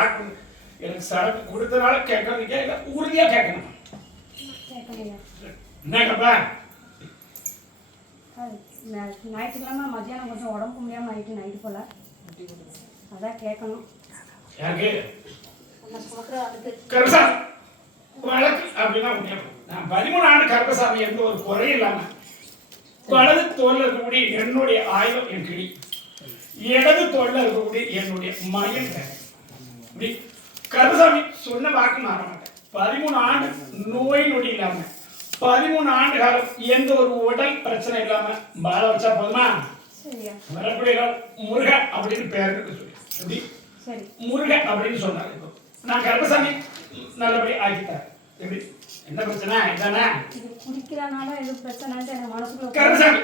வாக்கு எனக்கு சரக்கு கொடுத்தனால கேட்கறதுக்கே இல்லை, உறுதியா கேட்கணும். என்னக்கப்பா? ஞாயிற்றுக்கிழமை மத்தியானம் கொஞ்சம் உடம்பு முடியாமல் ஆயிட்டு நைட்டு போல, அதான் கேட்கணும். எனக்கு கருப்பசாமி வழக்கு அப்படின்னா நான் 13 ஆண்டு கருப்பசாமி எந்த ஒரு குறையும் இல்லாம வலது தோல்ல இருக்கக்கூடிய என்னுடைய ஆயுதம் என் கிளி, இடது தோல்ல இருக்கக்கூடிய என்னுடைய மயம். இப்படி கருப்பசாமி சொன்ன வாக்கு மாற மாட்டேன். 13 ஆண்டு நோய் நொடி இல்லாம 13 ஆண்டு காலம் எந்த ஒரு உடல் பிரச்சனை இல்லாம வாழ வச்சா போதுமா? வரக்கூடிய முருக அப்படின்னு பேருக்கு சொல்லி எப்படி முருக அப்படின்னு சொன்னாரு. நான் கருப்பசாமி நல்லபடி ஆக்கிட்டார். எப்படி என்ன பிரச்சனை இதானே? குடிக்கிறனால எதுவும் பிரச்சனை மனசுக்குள்ள கருப்பசாமி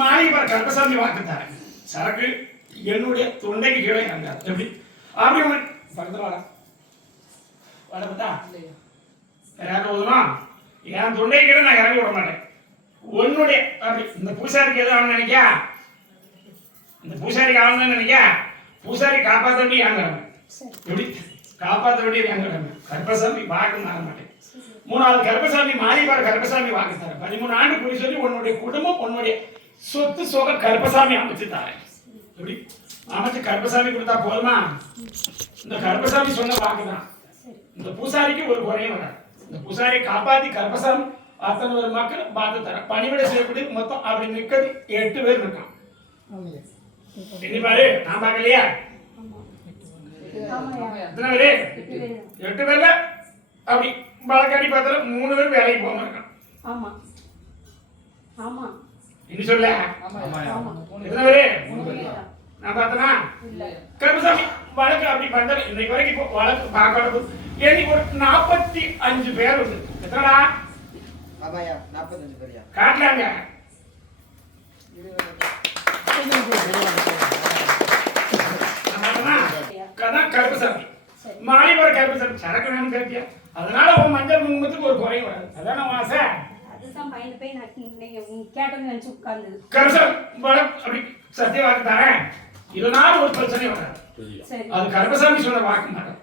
மாறி கருப்பசாமி வாக்குத்தாரு. சரக்கு என்னுடைய தொண்டைக்கு கீழே இறங்காது. எப்படி அப்படி பக்கத்தில் வர வர பார்த்தா வேற யாரும் ஓதுமா? என் தொண்டை கீழே நான் இறங்கி விட மாட்டேன். உன்னுடைய அப்படி இந்த பூசாரிக்கு எதுவும் ஆகணும்னு நினைக்கா? இந்த பூசாரிக்கு ஆகணும்னு நினைக்கா? பூசாரி காப்பாற்ற வேண்டிய ஏங்கிறாங்க. எப்படி காப்பாற்ற வேண்டியது ஏங்கிறாங்க. கருப்பசாமி வாக்கு மாற மாட்டேன். 3வது கருப்பசாமி மாறிப்பாரு கருப்பசாமி வாக்கு தர 13 ஆண்டு குடி சொல்லி உன்னுடைய குடும்பம் உன்னுடைய சொத்து சோக கருப்பசாமி அமைச்சு தரேன். எப்படி அமைச்சு கருப்பசாமி கொடுத்தா போதுமா? இந்த கருப்பசாமி சொன்ன வாக்கு தான். இந்த பூசாரிக்கு ஒரு குறையும் வராது. இந்த பூசாரியை காப்பாத்தி கருப்பசாமி அத்தனை ஒரு மக்கள் பார்த்து தர பணிவிட செய்யக்கூடிய மொத்தம் அப்படி நிற்கிறது 8 பேர் இருக்கான். இனி பாரு நான் பார்க்கலையா? எத்தனை பேரு? 8 பேர்ல அப்படி வழக்காடி பார்த்தால 3 பேர் வேலைக்கு போகாம இருக்கான். ஆமா ஆமா இனி சொல்ல எத்தனை பேரு? நான் பார்த்தனா கருப்பசாமி வழக்கு அப்படி பார்த்தால இன்னைக்கு வரைக்கும் வழக்கு பார்க்க இன்னைக்கு ஒரு 45 பேர் உண்டு. எத்தனடா? 45 பேர் காட்டலாங்க. கருப்பசாமி மாலிபுர கருப்பசாமி சரக்கு வேணும் கேட்டியா? அதனால உன் மஞ்சள் குங்குமத்துக்கு ஒரு குறையும் வராது. அதான ஆசை. அதுதான் பயந்து போய் நான் கேட்டோன்னு நினைச்சு உட்கார்ந்தது. கருப்பசாமி அப்படி சத்திய வாக்கு தரேன். இதனால ஒரு பிரச்சனை வராது. அது கருப்பசாமி சொன்ன வாக்கு மாட்டேன்.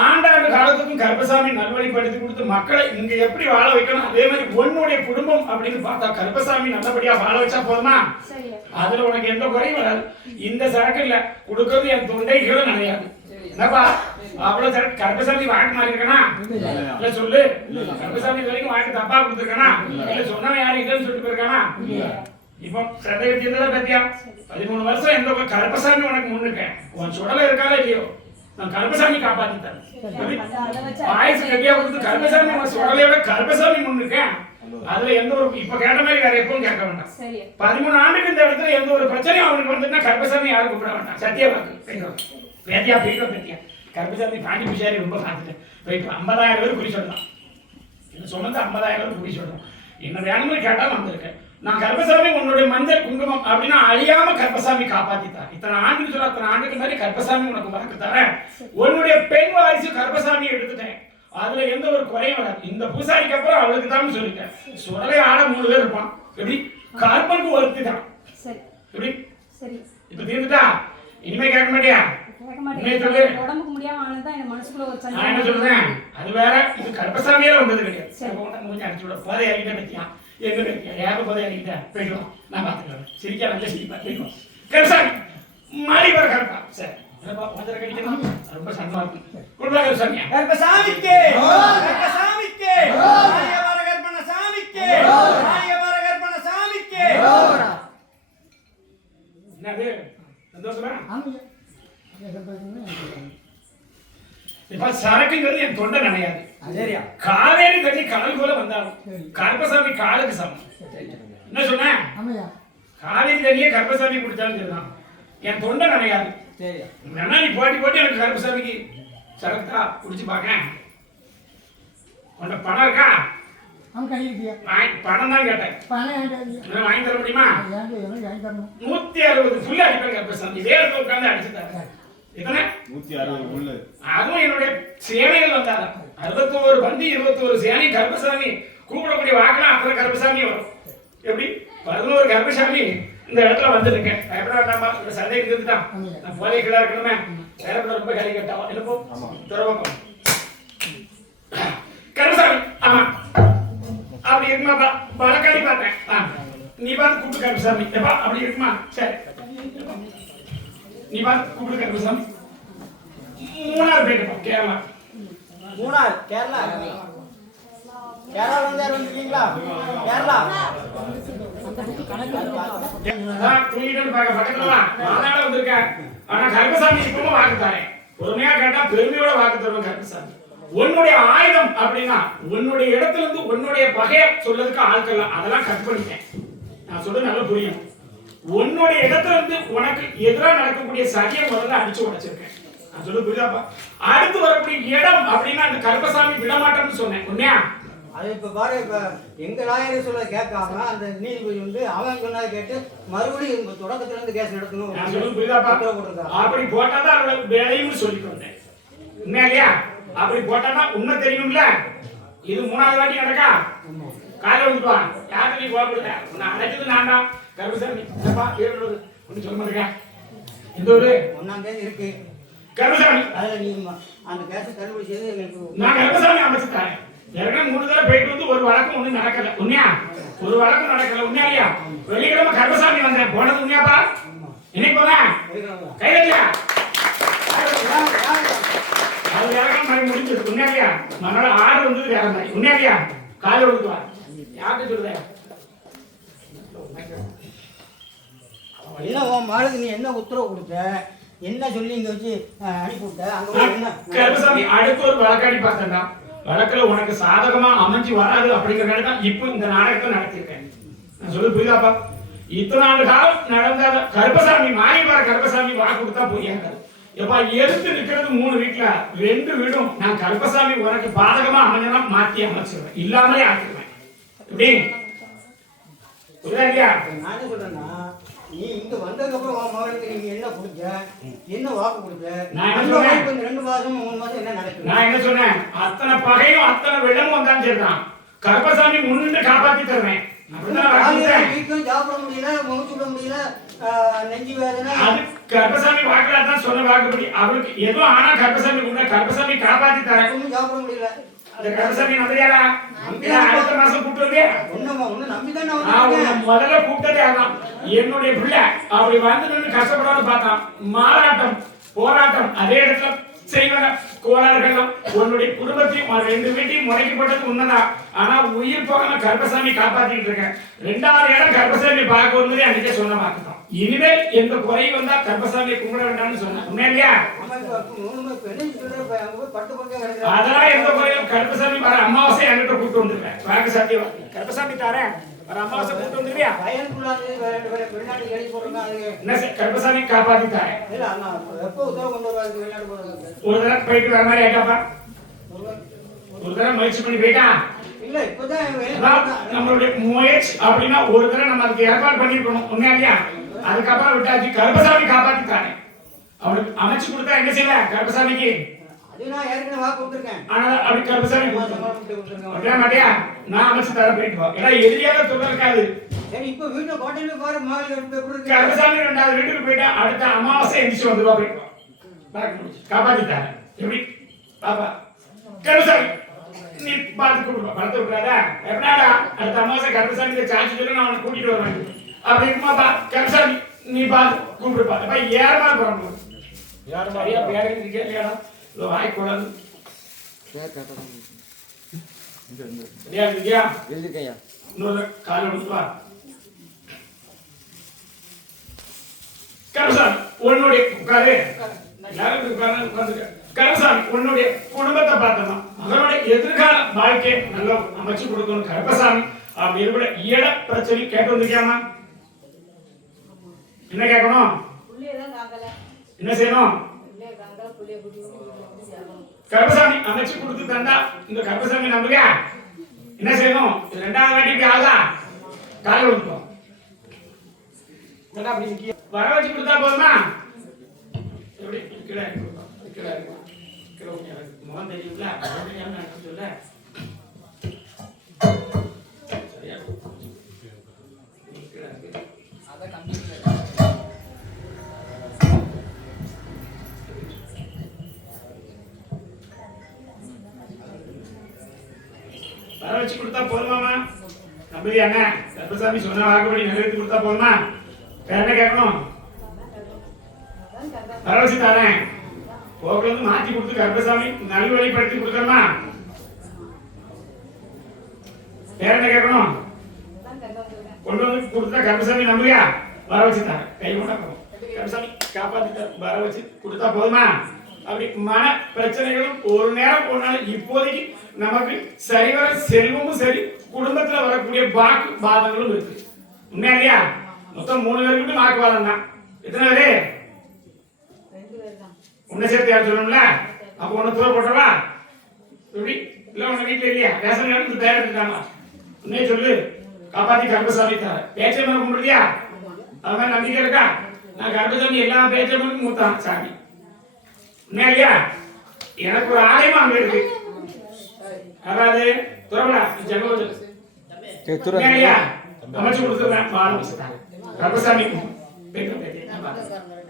ஆண்டாண்டு காலத்துக்கும் கருப்பசாமி நல்வழிப்படுத்தி கொடுத்து மக்களை இங்க எப்படி வாழ வைக்கணும் அதே மாதிரி உன்னுடைய குடும்பம் அப்படின்னு பார்த்தா கருப்பசாமி நல்லபடியா வாழ வச்சா போதுமா? அதுல உனக்கு எந்த குறையும் வராது. இந்த சரக்கு இல்ல கொடுக்கறது என் தொண்டைகளை நினையாது. என்னப்பா அவ்வளவு சரக்கு கருப்பசாமி வாக்கு மாறி இருக்கனா? இல்ல சொல்லு. கருப்பசாமி வரைக்கும் வாக்கு தப்பா கொடுத்துருக்கானா? இல்ல சொன்னவன் யாரும் இல்லைன்னு சொல்லிட்டு போயிருக்கானா? இப்போ சதவீதம் இருந்ததா பத்தியா? 13 வருஷம் எந்த கருப்பசாமி உனக்கு முன்னுக்கேன். உன் சுடல இருக்கால இல்லையோ நான் கருப்பசாமி காப்பாத்திட்டேன். ஆயுசு கட்டியா கொடுத்து கருப்பசாமி சுடலையோட கருப்பசாமி முன்னுக்கேன். அதுல எந்த ஒரு இப்ப கேட்ட மாதிரி வேற எப்பவும் கேட்க வேண்டாம். 13 ஆண்டுக்கு இந்த இடத்துல எந்த ஒரு பிரச்சனையும் அவனுக்கு வந்துட்டா கருப்பசாமி யாரும் கூப்பிட வேண்டாம். சத்திய வாக்கு பேத்தியா போயிட்டோம். பேத்தியா கருப்பசாமி பாண்டி பூஜாரி ரொம்ப பார்த்துட்டேன். போயிட்டு 50,000 பேர் குறி சொல்லலாம். என்ன சொன்னது 50,000 பேர் குறி சொல்லணும். என்ன வேணும்னு கேட்டா வந்திருக்கேன். நான் கருப்பசாமி உன்னுடைய மஞ்சள் குங்குமம் அப்படின்னா அழியாம கருப்பசாமி காப்பாத்திட்டார். இத்தனை ஆண்டுக்கு சொல்ல அத்தனை ஆண்டுக்கு மாதிரி கருப்பசாமி உனக்கு வாக்கு தரேன். உன்னுடைய பெண் வாரிசு கருப்பசாமி எடுத்துட்டேன். அதுல எந்த ஒரு குறையும் வராது. இந்த பூசாரிக்கு அப்புறம் அவளுக்கு தான் சொல்லிட்டேன். சுடலை ஆட 3 பேர் இருப்பான். எப்படி கருப்பனுக்கு ஒருத்தி தான். எப்படி இப்ப தீர்ந்துட்டா இனிமே கேட்க மாட்டியா? உடம்புக்கு முடியாம ஆனதான் என் மனசுக்குள்ள ஒரு சந்தேகம். நான் என்ன சொல்றேன் அது வேற. இது கருப்பசாமியே வந்தது கிடையாது. கொஞ்சம் அடிச்சு விட போதை அடிக்கிட்ட பத்தியா எங்க யாரும் போதை அடிக்கிட்ட போயிடுவோம். நான் பாத்துக்கிறேன். சிரிக்கா நல்ல சிரிப்பா போயிடுவோம். கருப்பசாமி மாறி வர கருப்பா சரி ரொம்ப சந்தமா இருக்கு. குடும்ப கருப்பசாமி கருப்பசாமிக்கு கருப்பசாமிக்கு மாரியவர கருப்பண்ண சாமிக்கு மாரியவர கருப்பண்ண சாமிக்கு என்னது சந்தோஷமா? இப்ப சரக்குங்கிறது என் தொண்டை நினையாது. காவேரி தண்ணி கடல் போல வந்தாலும் கருப்பசாமி காலுக்கு சமம். என்ன சொன்ன? காவேரி தண்ணியே கருப்பசாமி குடிச்சாலும் சரிதான் என் தொண்டை நினையாது. வேணா நீ போட்டி போட்டி எனக்கு கருப்பசாமிக்கு சரக்குதா குடிச்சு பாக்க. உன்ன பணம் இருக்கா? பணம் தான் கேட்டேன். வாங்கி தர முடியுமா? 160 புல்லு அடிப்பேன் கருப்பசாமி. இதே இடத்துல உட்கார்ந்து அடிச்சுட்டாங்க. எத்தனை? 160 புல்லு. அதுவும் என்னுடைய சேனைகள் வந்தாங்க. 61 பந்தி 21 சேனை கருப்பசாமி கூப்பிடக்கூடிய வாக்கெல்லாம் அத்தனை கருப்பசாமி வரும். எப்படி 11 கருப்பசாமி இந்த இடத்துல வந்துருக்கேன். பயப்பட வேண்டாமா, இந்த சந்தேகம் இருந்துட்டான். நான் போதை கீழே இருக்கணுமே, வேற ரொம்ப கை கட்டாவா இல்லப்போ துறவப்போ கருசாமி. ஆமா அப்படி இருக்குமாப்பா, வழக்காடி பார்த்தேன். நீ பார்த்து கூப்பிட்டு கருசாமி. எப்பா அப்படி இருக்குமா? சரி நீ பார்த்து கூப்பிட்டு கருசாமி. மூணாவது போயிட்டுப்பா, கேரளா. மூணார் கேரளா. கேரளா வந்துருக்கீங்களா? கேரளா துணிட்டு பக்கத்துல மாநாட வந்திருக்கேன். ஆனா கருப்பசாமி இப்பவும் வாக்கு தரேன். பொறுமையா கேட்டா பெருமையோட வாக்கு தருவேன். கருப்பசாமி உன்னுடைய ஆயுதம் அப்படின்னா உன்னுடைய இடத்துல இருந்து உன்னுடைய பகைய சொல்றதுக்கு ஆட்கள் அதெல்லாம் கட் பண்ணிட்டேன். நான் சொல்றது நல்லா புரியும். உன்னுடைய இடத்துல இருந்து உனக்கு எதிராக நடக்கக்கூடிய சதியை முதல்ல அடிச்சு உடைச்சிருக்கேன். நான் சொல்றது புரியுதாப்பா? அடுத்து வரக்கூடிய இடம் அப்படின்னா அந்த கருப்பசாமி விடமாட்டேன்னு சொன்னேன். உண்மையா? அது இப்ப பாரு, இப்ப எங்க லாயரை சொல்ல கேட்காம அந்த நீதிபதி வந்து அவன் சொன்னதை கேட்டு மறுபடியும் தொடக்கத்துல இருந்து கேஸ் எடுக்கணும். நான் சொல்றது புரியுதாப்பா? அப்படி போட்டாதான் அவளோட வேலையும் சொல்லிட்டு வந்தேன். உண்மையா இல்லையா? அப்படி போட்டாதான் உண்மை தெரியும்ல. இது மூணாவது வாட்டி நடக்கா. காலையில் வந்துட்டு வா. யார்கிட்ட நீ கோபப்படுத்த? உன்னை அழைச்சது நான் தான். கருப்பசாமி ஒண்ணு சொல்ல மாட்டேங்க. இந்த ஒரு 1ஆம் தேதி இருக்கு கருப்பசாமி. அதுல நீ அந்த கேஸை தள்ளுபடி செய்து எங்களுக்கு நான் கருப்பசாமி அமைச்சு தரேன். ஏற்கனவே 3 தடவை போயிட்டு வந்து ஒரு வழக்கம் ஒண்ணு நடக்கல. உண்மையா? ஒரு வழக்கம் நடக்கல. உண்மையா இல்லையா? வெள்ளிக்கிழமை கருப்பசாமி வந்தேன். போனது உண்மையாப்பா? இன்னைக்கு போனேன் கையில அது வேற மாதிரி முடிஞ்சது. உண்மையா இல்லையா? மறுநாள் 6 வந்தது வேற மாதிரி. உண்மையா இல்லையா? காலையில் வந்து வா. யார்கிட்ட சொல்லுத? என்ன உன் மாளுக்கு நீ என்ன உத்தரவு கொடுத்த, என்ன சொல்லி இங்க வச்சு அனுப்பி விட்ட? அங்க என்ன கருப்பசாமி அடுத்து ஒரு வழக்காடி பார்த்தேன்டா. வழக்குல உனக்கு சாதகமா அமைஞ்சு வராது அப்படிங்கறத தான் இப்போ இந்த நாடகத்தை நடத்திருக்கேன். நான் சொல்ல புரியுதாப்பா? இத்தனை ஆண்டு காலம் நடந்த கருப்பசாமி மாயவர கருப்பசாமி வாக்கு கொடுத்தா புரியாது. எப்பா எடுத்து நிக்கிறது 3 வீட்டுல 2 வீடும் நான் கருப்பசாமி உனக்கு பாதகமா அமைஞ்சனா மாத்தி அமைச்சிருவேன். இல்லாமலே ஆக்கிடுவேன். எப்படி புரியுதா? நான் என்ன சொல்றேன்னா, நீ இங்க வந்ததுக்கு அப்புறம் உன் மகனுக்கு நீங்க என்ன கொடுத்த, என்ன வாக்கு கொடுத்த? நான் என்ன சொன்னேன்? 2 மாசம் 3 மாசம் என்ன நடக்குது? நான் என்ன சொன்னேன்? அத்தனை பகையும் அத்தனை வெள்ளமும் வந்தான்னு சொல்றான். கருப்பசாமி முன்னின்று காப்பாத்தி தருவேன். வீட்டும் சாப்பிட முடியல, மூச்சு விட முடியல, நெஞ்சு வேதனை. அது கருப்பசாமி வாக்குல தான் சொன்ன வாக்குப்படி அவளுக்கு எதுவும் ஆனா கருப்பசாமி கூட கருப்பசாமி காப்பாத்தி தரேன். ஒன்றும் சாப்பிட முடியல. அந்த கருப்பசாமி நம்பியாரா? அடுத்த மாசம் கூப்பிட்டு ஒன்னும் நம்பிதான் முதல்ல கூப்பிட்டதே அதான். என்னுடைய பிள்ளை அப்படி வந்து நின்று கஷ்டப்படான்னு பார்த்தான். மாறாட்டம் போராட்டம் அதே இடத்துல செய்வன கோளாறுகள் உன்னுடைய குடும்பத்தையும் 2 வீட்டையும் முறைக்கப்பட்டது உண்மைதான். ஆனா உயிர் போக நான் கருப்பசாமி காப்பாத்திட்டு இருக்கேன். 2வது இடம் கருப்பசாமி பார்க்க வரும்போதே அன்னைக்கே சொன்ன பார்த்துட்டோம். இனிமேல் எந்த குறை வந்தா கருப்பசாமியை கும்பிட வேண்டாம்னு சொன்னேன். உண்மையா? அதெல்லாம் எந்த குறையும் கருப்பசாமி வர அமாவாசை என்கிட்ட கூப்பிட்டு வந்துருக்கேன். வாக்கு சாத்தியம் கருப்பசாமி தாரேன். வர அமாவாசை கூப்பிட்டு வந்துருவியா? என்ன கருப்பசாமி காப்பாத்தி தாரேன். ஒரு தடவை போயிட்டு வர மாதிரி ஆயிட்டாப்பா. ஒரு தடவை முயற்சி பண்ணி போயிட்டா நம்மளுடைய முயற்சி அப்படின்னா ஒரு தடவை நம்ம அதுக்கு ஏற்பாடு பண்ணிருக்கணும். உண்மையா இல்லையா? அதுக்கப்புறம் விட்டாச்சு. கருப்பசாமி காப்பாத்தி தாரேன். அவனுக்கு அமைச்சு கொடுத்தா என்ன செய்யல கருப்பசாமிக்கு? ஆனா அப்படி கருப்பசாமி மாட்டியா? நான் அமைச்சு தர போயிட்டு வா. ஏன்னா எதிரியால சொல்ல இருக்காது. கருப்பசாமி 2வது வீட்டுக்கு போயிட்டா அடுத்த அமாவாசை எந்திரிச்சு வந்துருவா. போயிட்டு காப்பாத்திட்டாரு. எப்படி பாப்பா கருப்பசாமி நீ பார்த்து கூப்பிடுவா. படத்தை விட்டுறாதா? எப்படாடா அடுத்த அமாவாசை கருப்பசாமி சாட்சி சொல்லி நான் அவனை கூட்டிட்டு வருவேன். அப்படி இருக்குமாப்பா கருப்பசாமி நீ பார்த்து கூப்பிடுப்பா. அப்ப ஏறமா போறோம். சரியா பேருக்கு இல்லையாடா? வாய்க்கூடாது. இன்னொரு காலம் கொடுப்பா. கருப்பசாமி உன்னுடைய உட்காரு. கருப்பசாமி உன்னுடைய குடும்பத்தை பார்த்தோம். அவனுடைய எதிர்கால வாழ்க்கை நல்லா அமைச்சு கொடுக்கணும் கருப்பசாமி. அப்படி இருக்கிற இட பிரச்சனை கேட்டு வந்திருக்கியாமா? என்ன கேட்கணும்? என்ன செய்யணும்? கருப்பசாமி அமைச்சு கொடுத்து தந்தா இந்த கருப்பசாமி நம்புங்க. என்ன செய்யணும்? 2வது வாட்டிக்கு ஆகா காலை விட்டுவோம். வர வச்சு கொடுத்தா போதுமா? எப்படி முகம் தெரியுங்களா? சொல்ல சரியா வர வச்சு கொடுத்தா போதுமாமா? நம்பி அண்ணன் கருப்பசாமி சொன்ன வாக்குப்படி நிறைவேற்றி கொடுத்தா போதுமா? வேற என்ன கேட்கணும்? வர வச்சு தரேன். போக்குல இருந்து மாத்தி கொடுத்து கருப்பசாமி நல்வழிப்படுத்தி கொடுக்கணுமா? வேற என்ன கேட்கணும்? கொண்டு வந்து கொடுத்தா கருப்பசாமி நம்புறியா? வர வச்சு தரேன். கை கொண்டா கருப்பசாமி காப்பாத்திட்ட வர வச்சு கொடுத்தா போதுமா? அப்படி மன பிரச்சனைகளும் ஒரு நேரம் போனாலும் இப்போதைக்கு நமக்கு சரிவர செல்வமும் சரி, குடும்பத்துல வரக்கூடிய வாக்கு பாதங்களும் இருக்கு. உண்மையா இல்லையா? மொத்தம் 3 பேருக்கு வாக்குவாதம் தான். எத்தனை பேரு? உன்னை சேர்த்து யார் சொல்லணும்ல? அப்போ உன்னை தூர போட்டவா? எப்படி இல்ல உன்னை வீட்டுல இல்லையா? ரேஷன் கார்டு தயார் எடுத்துட்டாங்களா? உண்மையை சொல்லு. காப்பாத்தி கருப்பசாமி தர பேச்சை மேல கும்பிடுறியா? அது மாதிரி நம்பிக்கை இருக்கா? நான் கருப்பசாமி எல்லா பேச்சையும் மூத்தான் சாமி. உண்மையா இல்லையா? எனக்கு ஒரு ஆலயமா அங்க இருக்கு. அதாவது துறவடா ஜெகவதி அமைச்சு கொடுத்துருவேன். கருப்பசாமி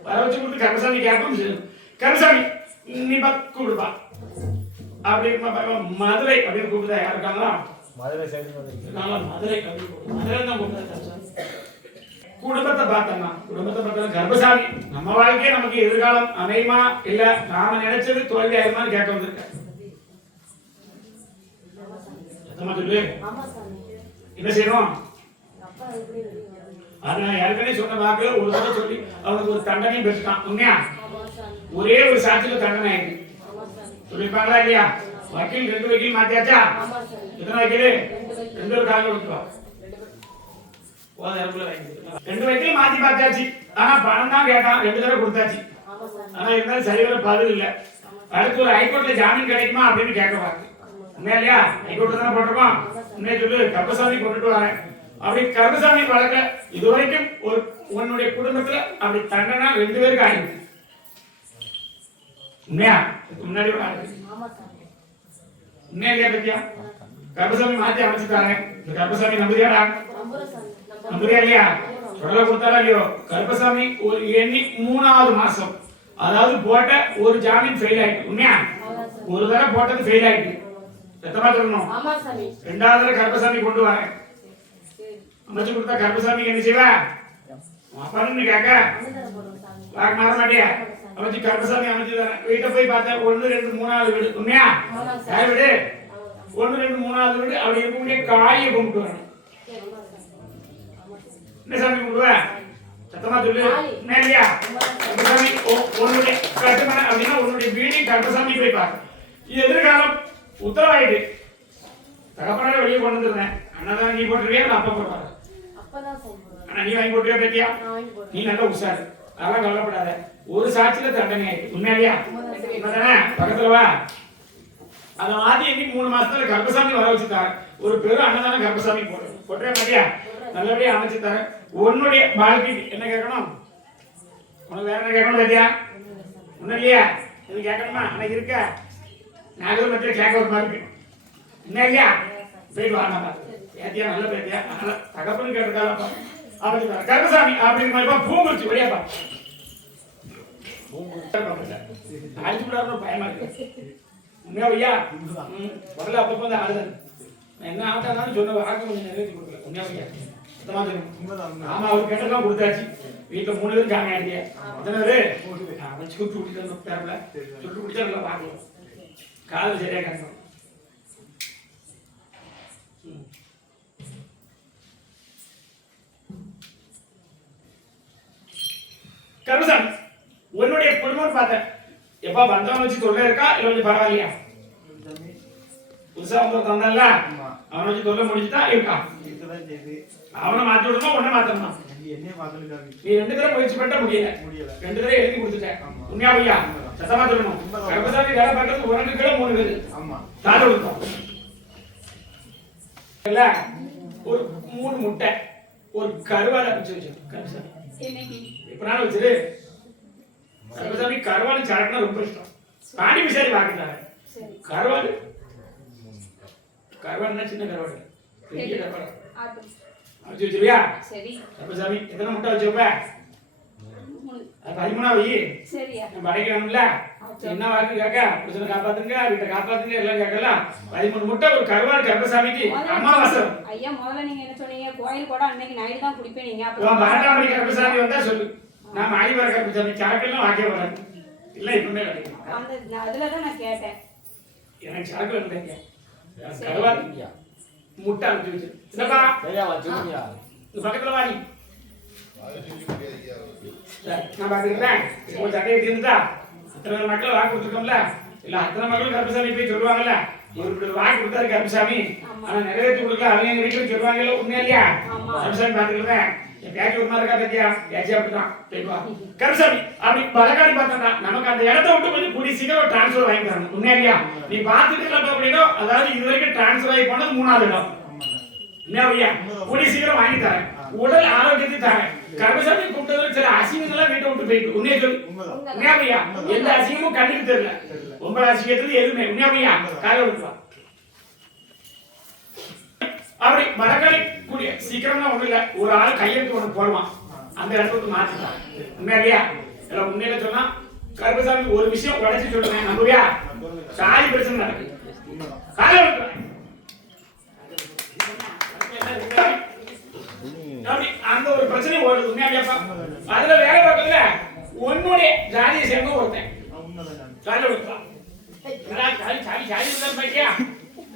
வர வச்சு கொடுத்து கருப்பசாமி கேட்கும். கருப்பசாமி நீ பத்து கொடுப்பா அப்படி மதுரை அப்படின்னு கூப்பிட்டா யார் இருக்காங்களா? மதுரை மதுரை தான் கூப்பிட்டா. குடும்பத்தை பார்த்தோம்னா கர்ப்பசாமி நம்ம வாழ்க்கையை நமக்கு எதிர்காலம் அமையுமா இல்ல நாம நினைச்சது தோல்வி ஆயிருமான்னு கேட்க வந்திருக்க. என்ன செய்யணும்? அதான் ஏற்கனவே சொன்ன வாக்கு ஒரு தடவை சொல்லி அவனுக்கு ஒரு தண்டனையும் பெற்றுட்டான். உண்மையா? ஒரே ஒரு சாட்சியில தண்டனை ஆயிருக்கு. சொல்லிருப்பாங்களா இல்லையா? வக்கீல் 2 வக்கீல் மாத்தியாச்சா? எத்தனை வக்கீல்? 2 காலம் விட்டுவா. 2 வக்கீல் மாத்தி பார்த்தாச்சு. ஆனா பணம் தான் கேட்டான். 2 தடவை கொடுத்தாச்சு. ஆனா இருந்தாலும் சரிவர பதில் இல்ல. அடுத்து ஒரு ஹைகோர்ட்ல ஜாமீன் கிடைக்குமா அப்படின்னு கேட்க பாரு. உண்மையா இல்லையா? ஹைகோர்ட்ல தான் போட்டிருக்கோம். உண்மையை சொல்லு. கருப்பசாமி கொண்டுட்டு வரேன் அப்படி கருப்பசாமி வழக்க இதுவரைக்கும் ஒரு உன்னுடைய குடும்பத்துல அப்படி தண்டனை 2 பேருக்கு ஆயிருக்கு. உண்மையா? முன்னாடி உண்மையா இல்லையா? பத்தியா கருப்பசாமி மாத்தி அமைச்சுட்டாங்க. இந்த கருப்பசாமி நம்புறியாடா? நம்புறியா இல்லையா? சொல்ல கொடுத்தாரா இல்லையோ? கருப்பசாமி ஒரு எண்ணி 3வது மாசம் அதாவது போட்ட ஒரு ஜாமீன் ஃபெயில் ஆயிட்டு. உண்மையா? ஒரு தடவை போட்டது ஃபெயில் ஆயிட்டு. எத்தனை சொல்லணும்? 2வது தடவை கருப்பசாமி கொண்டு வரேன் அமைச்சு கொடுத்தா கருப்பசாமி என்ன செய்வ? அப்பான்னு கேட்க வாக்கு மாற மாட்டியா? அமைச்சு கருப்பசாமி அமைச்சு தரேன். வீட்டை போய் பார்த்தா 1 2 3வது வீடு. உண்மையா? யார் வீடு? 1 2 3வது வீடு. அப்படி இருக்கக்கூடிய காயை கும்பிட்டு வரணும். என்ன சாமி கும்பிடுவ? சத்தமா சொல்லு. என்ன இல்லையா? கருப்பசாமி உன்னுடைய கட்டுமனை அப்படின்னா உன்னுடைய வீடு கருப்பசாமி போய் பாரு. இது எதிர்காலம் உத்தரவாயிட்டு. தகப்பனார வெளியே கொண்டு வந்துருந்தேன். அண்ணாதான் நீ போட்டுருவியா இல்ல அப்பா போட்டுவாரு? அண்ணா நீ வாங்கி போட்டுருவியா? பத்தியா நீ நல்லா உஷாரு. அதெல்லாம் கவலைப்படாத. ஒரு சாட்சியில தண்டனை ஆயிட்டு. உண்மையா? பக்கத்துல வா. அதை மாத்தி எண்ணி 3 மாசத்துல கருப்பசாமி வர வச்சுட்டாரு. ஒரு பேரும் அண்ணதான கருப்பசாமி போட்டுற மாட்டியா? நல்லபடியா அமைச்சு தரேன். உன்னுடைய வாழ்க்கைக்கு என்ன கேட்கணும்? உனக்கு வேற என்ன கேட்கணும்? பத்தியா ஒன்னும் இல்லையா? இது கேட்கணுமா? அன்னைக்கு இருக்க நாங்களும் மத்திய கேட்க ஒரு மாதிரி இருக்கு. என்ன இல்லையா? போயிட்டு வாங்க பேத்தியா நல்ல பேத்தியா தகப்பன்னு கேட்டிருக்காப்பா அமைச்சு தரேன். கருப்பசாமி அப்படிங்கிற மாதிரி பூங்குறிச்சி ஒடியாப்பா அடிச்சு விடாத பயமா இருக்கு. உண்மையா ஐயா? முதல்ல அப்பப்போ வந்து ஆளுதான் என்ன ஆட்டாலும் சொன்ன வாக்கு கொஞ்சம் நிறைவேற்றி கொடுக்கல. உண்மையா ஐயா? ஆமா அவர் கேட்டெல்லாம் கொடுத்தாச்சு. வீட்டுல 3 பேரும் ஜாமி ஆடிய எத்தனை பேரு வச்சு கூப்பிட்டு விட்டுட்டு பேரல சுட்டு குடிச்சா நல்லா பார்க்கலாம். காதல் சரியா கேட்கணும். கருப்பசாமி உன்னுடைய குடும்பம் பார்த்தேன். எப்பா வந்தவன் வச்சு தொல்லை இருக்கா இல்ல கொஞ்சம் பரவாயில்லையா? புதுசா வந்து தந்தால அவனை வச்சு தொல்லை முடிச்சுட்டா இருக்கா? அவனை மாத்தி விடணும் உன்னை மாத்தணும். நீ 2 தடவை முயற்சி பண்ண முடியல. 2 தடவை எழுதி கொடுத்துட்டேன். உண்மையா ஐயா? சத்தமா சொல்லணும். கருப்பசாமி வேலை பார்க்கறது உனக்கு கீழே 3 பேரு தாழ கொடுத்தோம் இல்ல? ஒரு 3 முட்டை ஒரு கருவாடை வச்சு கருப்பசாமி இப்ப வச்சிரு. கருப்பசாமி கருவாடு சாப்பிட்டா ரொம்ப இஷ்டம். பாண்டி விசாரி வாங்கிட்டாரு. கருவாடு கருவாடுனா சின்ன கருவாடு பெரிய கருவாடு வச்சு வச்சிருவியா? கருப்பசாமி எத்தனை முட்டை வச்சுப்ப? 13 வை நம்ம அடைக்கணும்ல. என்ன வாக்கு கேட்க புருஷனை காப்பாத்துங்க வீட்டை காப்பாத்துங்க எல்லாம் கேட்கலாம் 13 முட்டை ஒரு கருவாடு கர்ப்பசாமிக்கு அமாவாசை. ஐயா முதல்ல நீங்க என்ன சொன்னீங்க கோயில் கூட அன்னைக்கு நைட்டு தான் குடிப்பேன் நீங்க உன் 12ஆம் மணி கர்ப்பசாமி வந்தா சொல்லு. நான் மாடிவார கர்ப்பசாமி சாக்கெல்லாம் வாக்கே வராது இல்ல இப்பவுமே கிடைக்கும். அந்த அதுல தான் நான் கேட்டேன். எனக்கு சாக்கு வரலைங்க கருவாடு முட்டை அனுப்பி வச்சு என்னப்பா இந்த பக்கத்துல வாடி நான் பாத்துக்கிறேன். ஒரு சட்டையை தீர்ந்துட்டா அத்தனை மக்கள் வாக்கு கொடுத்துருக்கோம்ல இல்ல அத்தனை மக்கள் கருப்பசாமி போய் சொல்லுவாங்கல்ல இவருக்கு வாக்கு கொடுத்தாரு கருப்பசாமி ஆனா நிறைவேற்றி கொடுக்கல அவங்க எங்க வீட்டுல சொல்லுவாங்கல்ல உண்மையா இல்லையா? கருப்பசாமி பாத்துக்கிறேன் என் பேச்சு ஒரு மாதிரி இருக்கா பத்தியா பேச்சு அப்படிதான் சரிவா கருப்பசாமி அப்படி பலகாடி பார்த்தோம்னா நமக்கு அந்த இடத்த விட்டு கொஞ்சம் கூடி சீக்கிரம் ஒரு டிரான்ஸ்ஃபர் வாங்கி தரணும் உண்மையா இல்லையா? நீ பார்த்துட்டு இல்லை அப்படின்னா அதாவது இது வரைக்கும் டிரான்ஸ்ஃபர் ஆகி போனது 3வது இடம் என்ன ஐயா கூடி சீக்கிரம் வாங்கி தரேன் உடல் ஆரோக்கியத்தை தரேன். கர்ப்பசாமி கூப்பிட்டதுல சில அசிங்கங்கள்லாம் வீட்டை விட்டு போயிட்டு உண்மையை சொல்லு உண்மையா ஐயா? எந்த அசிங்கமும் கண்ணுக்கு தெரியல 9 அசிங்கத்துல எதுவுமே உண்மையா ஐயா? காலை விட்டுவா அப்படி மரக்காளி கூடிய சீக்கிரமா ஒண்ணு இல்ல ஒரு ஆள் கையெழுத்து ஒண்ணு போடுவான் அந்த இடத்துக்கு மாத்திட்டான் உண்மையா இல்லையா? இல்ல உண்மையில சொன்னா கர்ப்பசாமி ஒரு விஷயம் உடைச்சு சொல்லுவேன் நம்புவியா? சாதி பிரச்சனை நடக்குது காலை விட்டுவா அப்படி அந்த ஒரு பிரச்சனை ஓடுது உண்மையாப்பா. அதுல வேலை பார்க்கல உன்னுடைய ஜாதியை சேர்ந்த ஒருத்தன் காலை விட்டுவா சாதி சாதி சாதி இருந்தாலும் பைக்கியா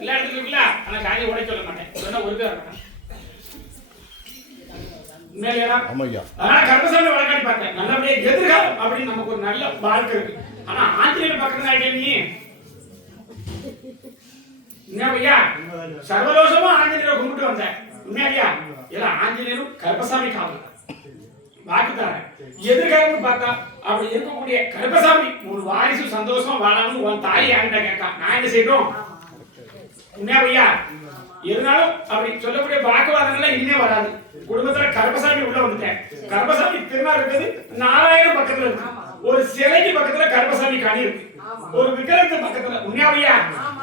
எல்லா இடத்துக்கும் இருக்குல்ல ஆனா சாதியை உடை சொல்ல மாட்டேன் சொன்னா ஒரு பேர் மாட்டேன் ஆனா கர்ப்பசாமி வழக்காடி பார்த்தேன் நல்லபடியா எதிர்காலம் அப்படின்னு நமக்கு ஒரு நல்ல வாழ்க்கை இருக்கு. ஆனா ஆஞ்சநேயர் பக்கத்துல ஆயிட்டே நீ என்ன ஐயா சர்வதோஷமா ஆஞ்சநேயரை கும்பிட்டு வந்தேன் உண்மையா? எல்லாம் ஆஞ்சநேயரும் கர்ப்பசாமி காவல் வாக்குத்தாரன் எதிர்காலம்னு பார்த்தா அப்படி இருக்கக்கூடிய கர்ப்பசாமி ஒரு வாரிசு சந்தோஷமா வாழாமனு உன் தாய் என்கிட்ட கேட்கா நான் என்ன செய்யணும் உண்மையா? இருந்தாலும் அப்படி சொல்லக்கூடிய வாக்குவாதங்கள்லாம் இனிமே வராது. குடும்பத்துல கர்ப்பசாமி உள்ள வந்துட்டேன். கர்ப்பசாமி திருநாள் இருக்குது 4000 பக்கத்துல இருக்கு. ஒரு சிலைக்கு பக்கத்துல கர்ப்பசாமி காணி இருக்கு. ஒரு விக்கிரத்து பக்கத்துல உண்மையா?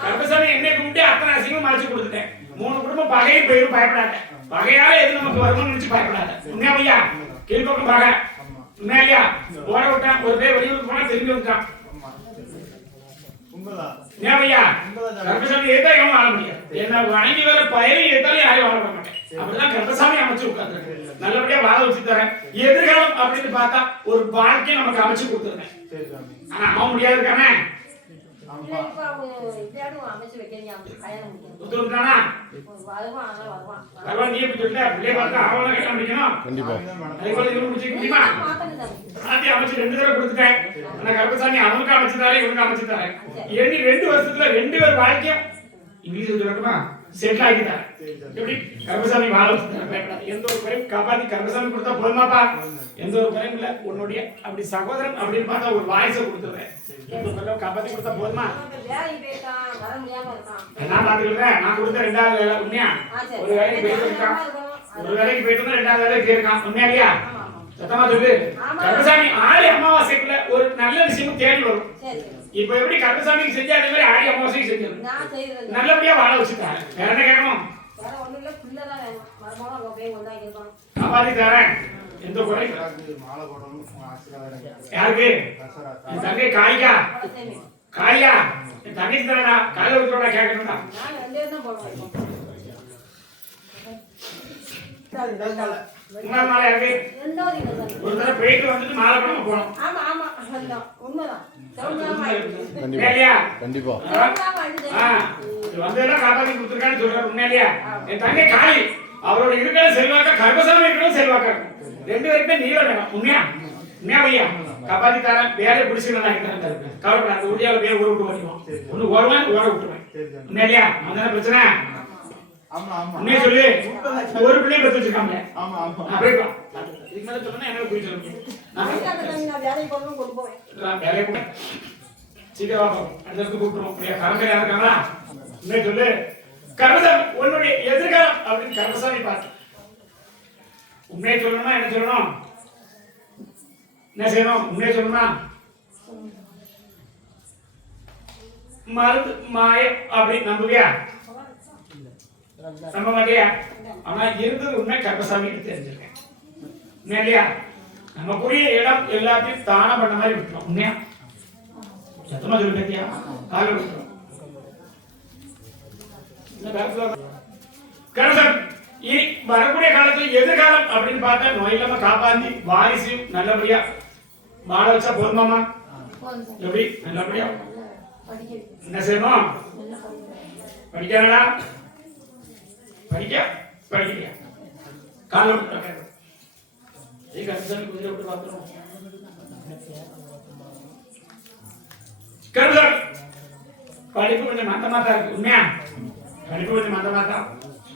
கர்ப்பசாமி என்னை கும்பிட்டு அத்தனை அசிங்கம் மறைச்சு கொடுத்துட்டேன். 3 குடும்பம் பகையும் போயிரும் பயப்படாத. பகையால எது நமக்கு வரும்னு நினைச்சு பயப்படாத. உண்மையா? கீழ்பக்கம் பகை உண்மையா? ஓட விட்டான் ஒரு பேர் வெளியூருக்கு போனா திரும்பி வந்துட்டான் உண்மையா? கர்ப்பசாமி ஏதா இவன் வாழ முடியாது. என்ன வணங்கி வர பயனை ஏதாலும் யாரையும் வாழ மாட்டேன். அப்படிதான் கர்ப்பசாமி அமைச்சு உட்கார்ந்து நல்லபடியா வாழ வச்சு தரேன். எதிர்காலம் அப்படின்னு பார்த்தா ஒரு வாழ்க்கையை நமக்கு அமைச்சு கொடுத்துருந்தேன். ஆனா அவன் முடியாது இருக்கானே கர்ப்பசாமி அவனுக்கு அமைச்சுதாரே இவனுக்கு அமைச்சுதாரே 2 வருஷத்துல 2 பேர் வாழ்க்கையும் இங்கிலீஷ் சொல்லணுமா செட்டில் ஆகிட்டாரு. எப்படி கர்ப்பசாமி வாழ வச்சுட்டாரு. எந்த ஒரு குறையும் காப்பாத்தி கர்ப்பசாமி கொடுத்தா போதுமாப்பா? எந்த ஒரு குறையும் இல்ல. உன்னுடைய அப்படி சகோதரன் அப்படின்னு பார்த்தா ஒரு வாய்ஸை கொடுத்துருவேன். காப்பாத்தி கொடுத்தா போதுமா? நான் பாத்துக்கிறேன். நான் கொடுத்த 2வது வேலை உண்மையா? ஒரு வேலைக்கு போயிட்டு இருக்கான். ஒரு வேலைக்கு போயிட்டு இருந்தா 2வது வேலைக்கு போயிருக்கான் உண்மையா இல்லையா? சத்தமா சொல்லு. கர்ப்பசாமி ஆடி அமாவாசைக்குள்ள ஒரு நல்ல விஷயமும் தேடி வரும். இப்ப எப்படி கர்ப்பசாமிக்கு செஞ்சா அதே மாதிரி ஆடி அமாவாசைக்கு செஞ்சது நல்லபடியா வாழ வச்சுட்டாங்க. வேற என்ன கேட்கணும்? காப்பாத்தி தரேன். எந்த குறை யாருக்கு? என் தங்கை காளியா காளியா என் தங்கச்சி தானடா காலை விட்டுறா கேட்கணும்டா. மூணாவது நாள் யாருக்கு? ஒரு தடவை போயிட்டு வந்துட்டு மாலை பண்ண போனோம். கண்டிப்பா வந்தெல்லாம் காப்பாத்தி கொடுத்துருக்கான்னு சொல்றாரு உண்மையிலையா? என் தங்கை காளி அவரோட இருக்கிற செல்வாக்கா கர்ப்பசாமி இருக்கணும் செல்வாக்கா இருக்கும். 2 பேருக்குமே நீல வேணும் உண்மையா? உண்மையா பையா? காப்பாத்தி தரேன். வேலையை பிடிச்சிருந்தேன் கவலைப்படாது. ஊழியால போய் ஊரை விட்டு ஓடிவோம். ஒண்ணு ஓடுவேன் ஓட விட்டுருவேன் உண்மையிலையா? அந்த பிரச்சனை உண்மையை சொல்லு. ஒரு பிள்ளையை பத்து வச்சிருக்காங்க. இதுக்கு மேல சொல்லணும் என்ன புரிய சொல்ல முடியும்? வேலையை கூட சீக்கிரம் வாப்போம். அடுத்த கூப்பிட்டுருவோம். கரங்கரை இருக்காங்களா? உண்மையை சொல்லு. கர்ப்பசாமி உன்னுடைய எதிர்காலம் அப்படின்னு கர்ப்பசாமி பார்த்து உண்மையை சொல்லணுமா என்ன சொல்லணும்? என்ன செய்யணும்? உண்மையை சொல்லணுமா? மருந்து மாயம் அப்படின்னு நம்புவியா? நம்ப மாட்டியா? ஆனா இருந்தது உண்மை கர்ப்பசாமிக்கு தெரிஞ்சிருக்கேன் இல்லையா? நமக்குரிய இடம் எல்லாத்தையும் தானம் பண்ண மாதிரி விட்டுரும் உண்மையா? சத்தமா சொல்லி பேத்தியா கால விட்டுரும் கரசன் இனி வரக்கூடிய காலத்துல எதிர்காலம் அப்படின்னு பார்த்தா நோய் இல்லாம காப்பாத்தி வாரிசு நல்லபடியா வாழ வச்சா போதுமாமா எப்படி நல்லபடியா என்ன செய்யணும் படிக்காதடா படிக்கலையா கால விட்டு கரசன் கொஞ்சம் விட்டு பார்த்துருவோம் கரசன் படிப்பு கொஞ்சம் மந்தமா தான் இருக்கு உண்மையா படிப்பு கொஞ்சம் மந்தமா தான்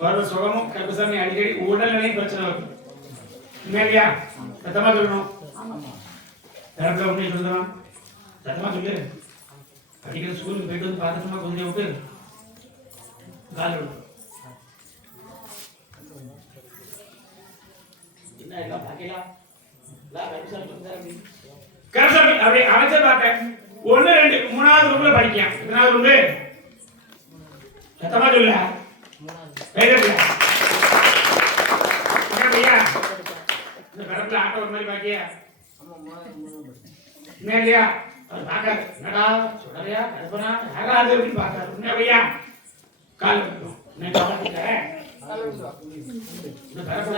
வர சுகமும் கருப்பசாமி அடிக்கடி உடல்நிலையும் பிரச்சனை வருது உண்மையா சத்தமா சொல்லணும் தரப்புல உண்மையை சொல்லுதான் சத்தமா சொல்லு படிக்கிற ஸ்கூலுக்கு போயிட்டு வந்து பார்த்துட்டுமா கொஞ்சம் விட்டு கால் விடும் என்ன எல்லாம் பார்க்கலாம் கருப்பசாமி அப்படி அமைச்சர் பார்த்தேன் 1 2 3வது ரூம்ல படிக்கலாம் எத்தனாவது ரூம் சத்தமா சொல்ல வேதப்பியா பையா இந்த பரப்புல ஆட்டோ மாதிரி பாக்கியா என்ன இல்லையா அவர் பார்க்காரு என்னடா சொல்றியா கல்பனா யாராவது அப்படின்னு பார்க்காரு என்ன பையா கால் நான் காப்பாத்திட்டேன் இந்த பரப்புல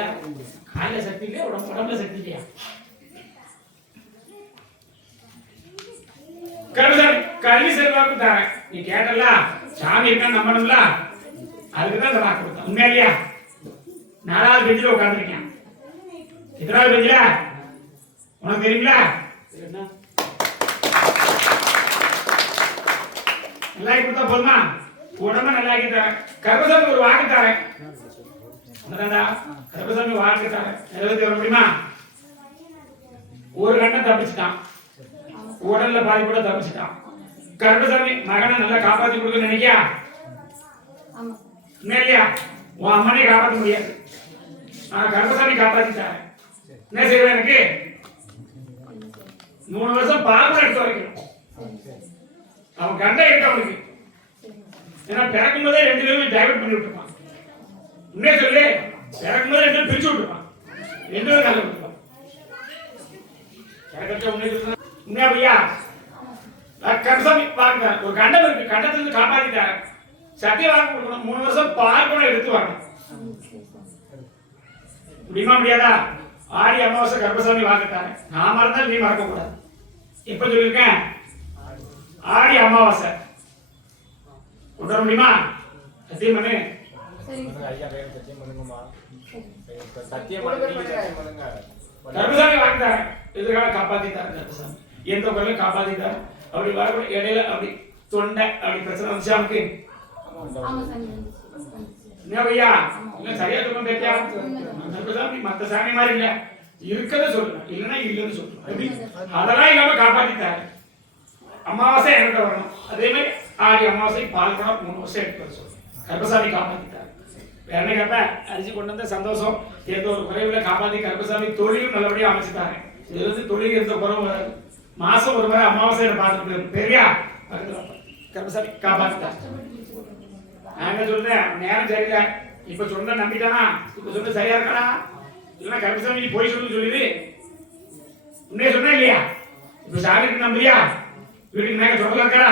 காலில் சக்தி இல்லையா உடம்புல சக்தி இல்லையா கல்வி செல்வாக்கு தரேன் நீ கேட்டல சாமி இருக்கான்னு நம்பணும்ல அதுக்குதான் இந்த வாக்கு கொடுத்தேன் உண்மையா 4வது பெஞ்சில உட்காந்துருக்கேன் எத்தனாவது பெஞ்சில உனக்கு தெரியுங்களா நல்லா கொடுத்தா போதுமா உடம்ப நல்லா தரேன் கர்ப்பசாமி ஒரு வாக்கு தரேன் கர்ப்பசாமி வாக்கு தரேன் நிறைவேற்றி வர முடியுமா ஒரு கண்ணை தப்பிச்சுட்டான் உடல்ல பாதிப்போட தப்பிச்சுட்டான் கருப்பசாமி மகனை நல்லா காப்பாத்தி கொடுக்க நினைக்கியா இல்லையா உன் அம்மனை காப்பாற்ற முடியாது நான் கருப்பசாமி காப்பாத்திட்டாரு என்ன செய்வேன் எனக்கு 3 வருஷம் பால் எடுத்து வரைக்கும் அவன் கண்டை எடுத்து அவனுக்கு ஏன்னா பிறக்கும் போதே 2 பேரும் டைவர்ட் பண்ணி விட்டுருப்பான் உண்மையை சொல்லு பிறக்கும் போதே 2 பேரும் பிரிச்சு விட்டுருப்பான் 2 பேரும் கல்ல விட்டுருப்பான் உண்மையா பையா கருப்பசாமி பாருங்க ஒரு கண்டம் இருக்கு கண்டத்திலிருந்து காப்பாத்திட்டாரு சத்திய வாக்கு கொடுக்கணும் 3 வருஷம் பால் கூட எடுத்து வரணும் முடியுமா முடியாதா ஆடி அமாவாசை கருப்பசாமி வாக்குட்டாரு நான் மறந்தால் நீ மறக்க கூடாது எப்ப சொல்லியிருக்கேன் ஆடி அமாவாசை கொண்டு வர முடியுமா சத்தியம் பண்ணு கருப்பசாமி வாக்குட்டாரு எதிர்காலம் காப்பாத்திட்டாரு கருப்பசாமி எந்த குரலையும் காப்பாத்திட்டாரு அப்படி வரக்கூடிய இடையில அப்படி தொண்டை அப்படி பிரச்சனை வந்துச்சு அவனுக்கு என்ன பையா இல்ல சரியா சொல்லுங்க கேட்டியா கருப்பசாமி மத்த சாமி மாதிரி இல்ல இருக்கத சொல்லுங்க இல்லைன்னா இல்லைன்னு சொல்லுங்க எப்படி அதெல்லாம் இல்லாம காப்பாத்திட்டாரு அமாவாசை எனக்கு வரணும் அதே மாதிரி ஆடி அமாவாசை பால் கூட 3 வருஷம் எடுத்து வர சொல்லுங்க கருப்பசாமி காப்பாத்திட்டாரு வேற என்ன கேட்ப அரிசி கொண்டு வந்த சந்தோஷம் எந்த ஒரு குறைவுல காப்பாத்தி கருப்பசாமி தொழிலும் நல்லபடியா அமைச்சுட்டாரு இது வந்து தொழில் எந்த குறவும் வராது மாசம் ஒரு முறை அமாவாசையில பார்த்துட்டு பெரியா கருப்பசாமி காப்பாத்திட்டாரு நான் என்ன சொல்றேன் நேரம் சரியில்லை இப்ப சொன்ன நம்பிட்டானா இப்ப சொன்ன சரியா இருக்கானா இல்லைன்னா கருப்பசாமி நீ போய் சொல்லு சொல்லிடு உன்னே சொன்ன இல்லையா இப்ப சாமிக்கு நம்புறியா வீட்டுக்கு மேல சொல்ல இருக்கா